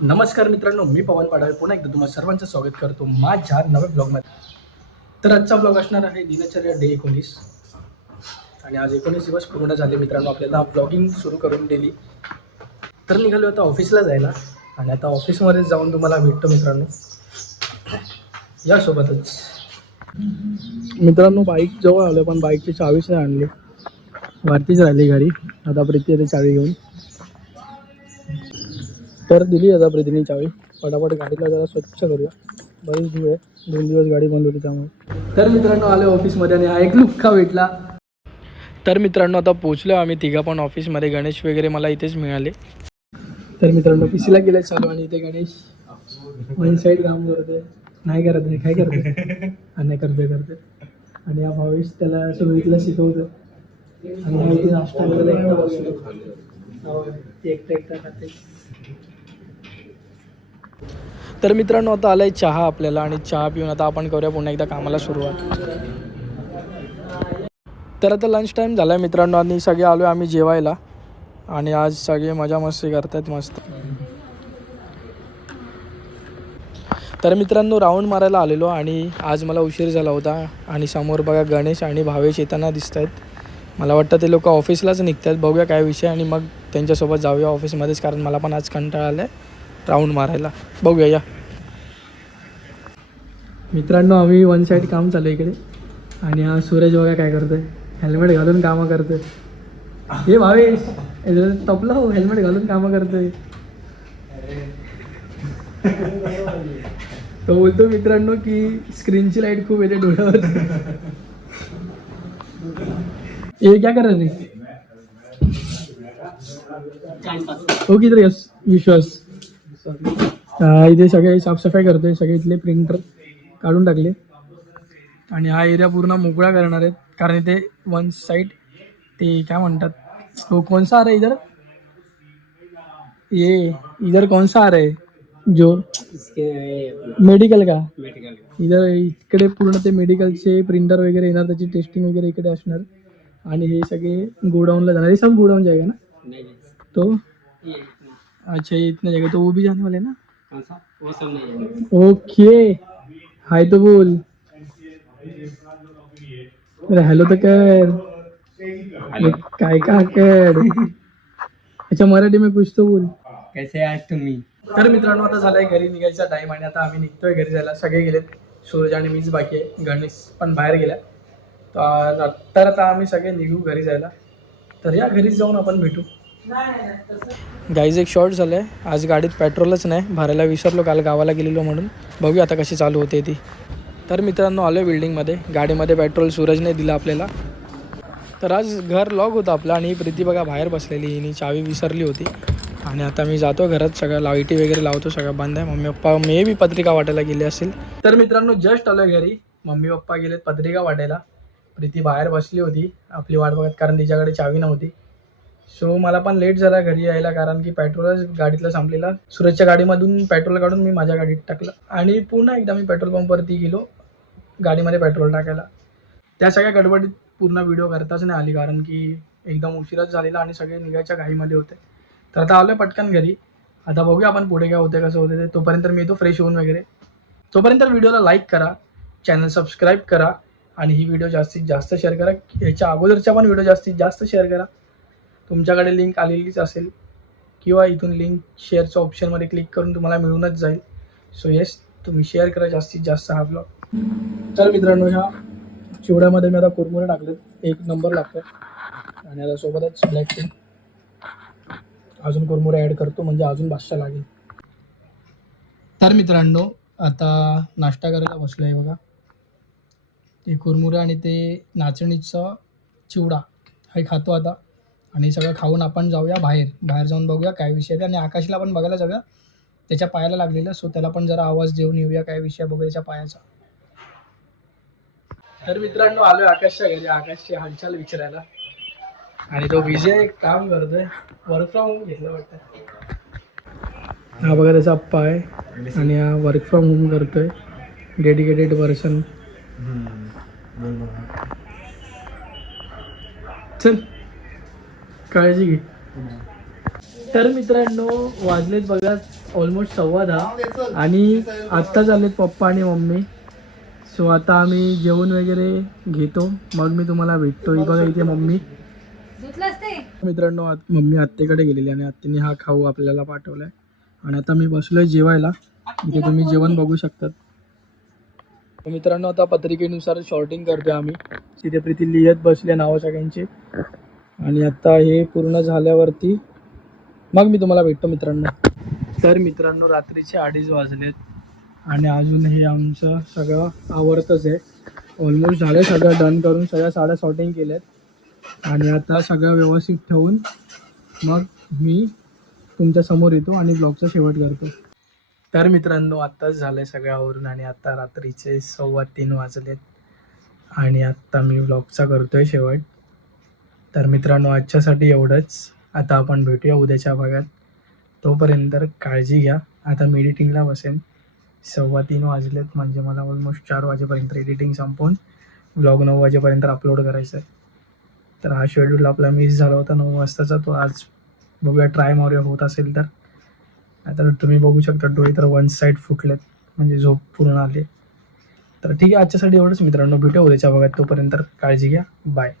नमस्कार मित्रांनो, मी पवन पाडावे पुन्हा एकदा तुम्हाला सर्वांचं स्वागत करतो माझ्या नव्या ब्लॉगमध्ये. तर आजचा ब्लॉग असणार आहे दिनचर्या डे 19 आणि आज 19 दिवस पूर्ण झाले मित्रांनो. आपल्याला ब्लॉगिंग सुरू करून दिली. तर निघालो आता ऑफिसला जायला आणि आता ऑफिसमध्ये जाऊन तुम्हाला भेटतो मित्रांनो यासोबतच. मित्रांनो बाईक जवळ आलो पण बाईकची चावीच नाही आणली, वरतीच राहिली घरी. आता प्रीती येते चावी घेऊन. तर दिली आता प्रीतीने चावी. फटाफट गाडीला जरा स्वच्छ करूया, बरीच धूळ आहे, 2 दिवस गाडी बंद होती त्यामुळे. तर मित्रांनो आलो ऑफिसमध्ये आणि हा एक लुक्का भेटला. तर मित्रांनो आता पोचलो आम्ही तिघा पण ऑफिसमध्ये. गणेश वगैरे मला इथेच मिळाले. तर मित्रांनो पीसीला गेले चालू आणि इथे गणेश वन साईड काम करतोय. नाही करत आहे, काय करते नाही करते. आणि हा भावेश त्याला सुरळीतला शिकवतो आणि हा इथे नाश्ता वगैरे एकटा बसलो. एकटा खाते. तर मित्रांनो आता आलाय चहा आपल्याला आणि चहा पिऊन आता आपण करूया पुन्हा एकदा कामाला सुरुवात. तर आता लंच टाईम झाला आहे मित्रांनो आणि सगळे आलो आम्ही जेवायला आणि आज सगळे मजा मस्ती करतात मस्त. तर मित्रांनो राऊंड मारायला आलेलो आणि आज मला उशीर झाला होता आणि समोर बघा गणेश आणि भावेश येताना दिसत आहेत. मला वाटतं ते लोक ऑफिसलाच निघतात. बघूया काय विषय आणि मग त्यांच्यासोबत जाऊया ऑफिसमध्येच, कारण मला पण आज कंटाळा आला आहे राऊंड मारायला. बघूया या मित्रांनो. आम्ही वन साईड काम चालू इकडे आणि हा सूरज बघा काय करतोय, हेल्मेट घालून कामं करतोय. हे भावेश तपला हो, हेल्मेट घालून कामं करतोय. तो बोलतो मित्रांनो की स्क्रीनची लाईट खूप येते डोळ्यावर. ये क्या कर रहे थे? हो किती विश्वास. इथे सगळे साफसफाई करतोय, सगळे इथले प्रिंटर काढून टाकले आणि हा एरिया पूर्ण मोकळा करणार आहेत, कारण इथे वन साइड ते काय म्हणतात तो कौन सा आ रहा है इधर, ये इधर कौन सा आ रहा है जो मेडिकल का इधर इकडे पूर्ण ते मेडिकलचे प्रिंटर वगैरे येणार, त्याची टेस्टिंग वगैरे इकडे असणार आणि हे सगळे गोडाऊनला जाणार. हे सब गोडाऊन जाएगा ना तो. अच्छा ये इतना जगह तो वो भी जाने वाले ना. ओके हाय तो बोल. अरे हॅलो तर कर. काय का कर. अच्छा मराठी में कुछ तो बोल. कैसे आज तुम्ही. तर मित्रांनो आता झालाय घरी निघायचा टाइम आणि आता आम्ही निघतोय घरी जायला. सगळे गेलेत, सूरज आणि मीच बाकी आहे, गणेश पण बाहेर गेला. तर आता आम्ही सगळे निघू घरी जायला. तर या घरीच जाऊन आपण भेटू. गाईज एक शॉर्ट झालं आहे, आज गाडीत पेट्रोलच नाही, भरायला विसरलो काल गावाला गेलेलो म्हणून. बघूया आता कशी चालू होते ती. तर मित्रांनो आलो बिल्डिंगमध्ये, गाडीमध्ये पेट्रोल सूरजने दिलं आपल्याला. तर आज घर लॉक होतं आपलं आणि प्रीती बघा बाहेर बसलेली, हिने चावी विसरली होती. आणि आता मी जातो घरात, सगळ्या लाईटी वगैरे लावतो, सगळं बंद आहे. मम्मी पप्पा मे बी पत्रिका वाटायला गेले असेल. तर मित्रांनो जस्ट आलो घरी, मम्मी पप्पा गेलेत पत्रिका वाटायला. प्रीती बाहेर बसली होती आपली वाट बघत, कारण तिच्याकडे चावी नव्हती. सो मला पण लेट झाला घरी यायला, कारण की पेट्रोलच गाडीतलं संपलेला. सूरजच्या गाडीमधून पेट्रोल काढून मी माझ्या गाडीत टाकलं आणि पुन्हा एकदा मी पेट्रोल पंपवरती गेलो गाडीमध्ये पेट्रोल टाकायला. त्या सगळ्या गडबडीत पूर्ण व्हिडिओ करताच नाही आली, कारण की एकदम उशिराच झालेला आणि सगळे निघायच्या घाईमध्ये होते. तर आता आलो पटकन घरी. आता बघूया आपण पुढे काय होते कसं होते ते. तोपर्यंत मी येतो फ्रेश होऊन वगैरे. तोपर्यंत व्हिडिओला लाईक करा, चॅनल सबस्क्राईब करा आणि ही व्हिडिओ जास्तीत जास्त शेअर करा. याच्या अगोदरच्या पण व्हिडिओ जास्तीत जास्त शेअर करा. तुमच्याकडे लिंक आलेलीच असेल किंवा इथून लिंक शेअरच्या ऑप्शनमध्ये क्लिक करून तुम्हाला मिळूनच जाईल. सो येस तुम्ही शेअर करा जास्तीत जास्त हा ब्लॉग. तर मित्रांनो ह्या चिवड्यामध्ये मी आता कुरमुरे टाकलेत, 1 नंबर लागतं. आणि आता सोबतच ब्लॅक टी, अजून कुरमुरे ॲड करतो म्हणजे अजून बादशाह लागेल. तर मित्रांनो आता नाश्ता करायला बसलो आहे बघा. ते कुरमुरे आणि ते नाचणीचा चिवडा हे खातो आता आणि सगळं खाऊन आपण जाऊया बाहेर जाऊन बघूया काय विषय आहे. आणि आकाशला पण बघायला जाऊया, त्याच्या पायाला लागलेलं, सो त्याला पण जरा आवाज देऊन येऊया काय विषय बघूया त्याच्या पायाचा. तर मित्रांनो आलोय आकाशच्या घरी, आकाशची हालचाल विचारायला. आणि तो विजय काम करतोय, वर्क फ्रॉम होम घेतलं वाटतं. हा बघा त्याचा अप्पा आहे आणि हा वर्क फ्रॉम होम करतोय, डेडिकेटेड पर्सन. चल काळजी घे. तर मित्रांनो वाजलेत बघा ऑलमोस्ट 10:15 आणि आत्ताच आलेत पप्पा आणि मम्मी. सो आता आम्ही जेवण वगैरे घेतो, मग मी तुम्हाला भेटतो. ही बघा इथे मम्मी. मित्रांनो मम्मी आत्तेकडे गेलेली आणि आत्तेने हा खाऊ आपल्याला पाठवलाय आणि आता मी बसलोय जेवायला. इथे तुम्ही जेवण बघू शकतात. मित्रांनो आता पत्रिकेनुसार शॉर्टिंग करतोय आम्ही. तिथे प्रीती लिहित बसले नावं सगळ्यांची आणि आता हे पूर्ण झाल्यावरती मग मी तुम्हाला भेटतो मित्रांनो. तर मित्रांनो रात्रीचे 2:30 वाजलेत आणि अजून हे आमचं सगळं आवडतच आहे. ऑलमोस्ट झालं सगळं डन करून, सगळ्या साड्या शॉर्टिंग केल्यात आणि आता सगळं व्यवस्थित ठेवून मग मी तुमच्या समोर येतो आणि ब्लॉगचा शेवट करतो. तर मित्रांनो आत्ताच झालं आहे सगळ्यावरून आणि आता रात्रीचे 3:15 वाजलेत आणि आत्ता मी ब्लॉगचा करतो आहे शेवट. तर मित्रांनो आजच्यासाठी एवढंच. आता आपण भेटूया उद्याच्या भागात. तोपर्यंत काळजी घ्या. आता मी एडिटिंगला बसेन. 3:15 वाजलेत म्हणजे मला ऑलमोस्ट 4 वाजेपर्यंत एडिटिंग संपवून ब्लॉग 9 वाजेपर्यंत अपलोड करायचं आहे. तर हा शेड्यूल आपला मिस झाला होता 9 वाजताचा, तो आज बघूया ट्राय मारूया होत असेल तर. आता तुम्ही बघू शकता डोळे तर वन साईड फुटलेत म्हणजे झोप पूर्ण आली. तर ठीक आहे आजच्यासाठी एवढंच मित्रांनो. भेटूया उद्याच्या भागात. तोपर्यंत काळजी घ्या. बाय.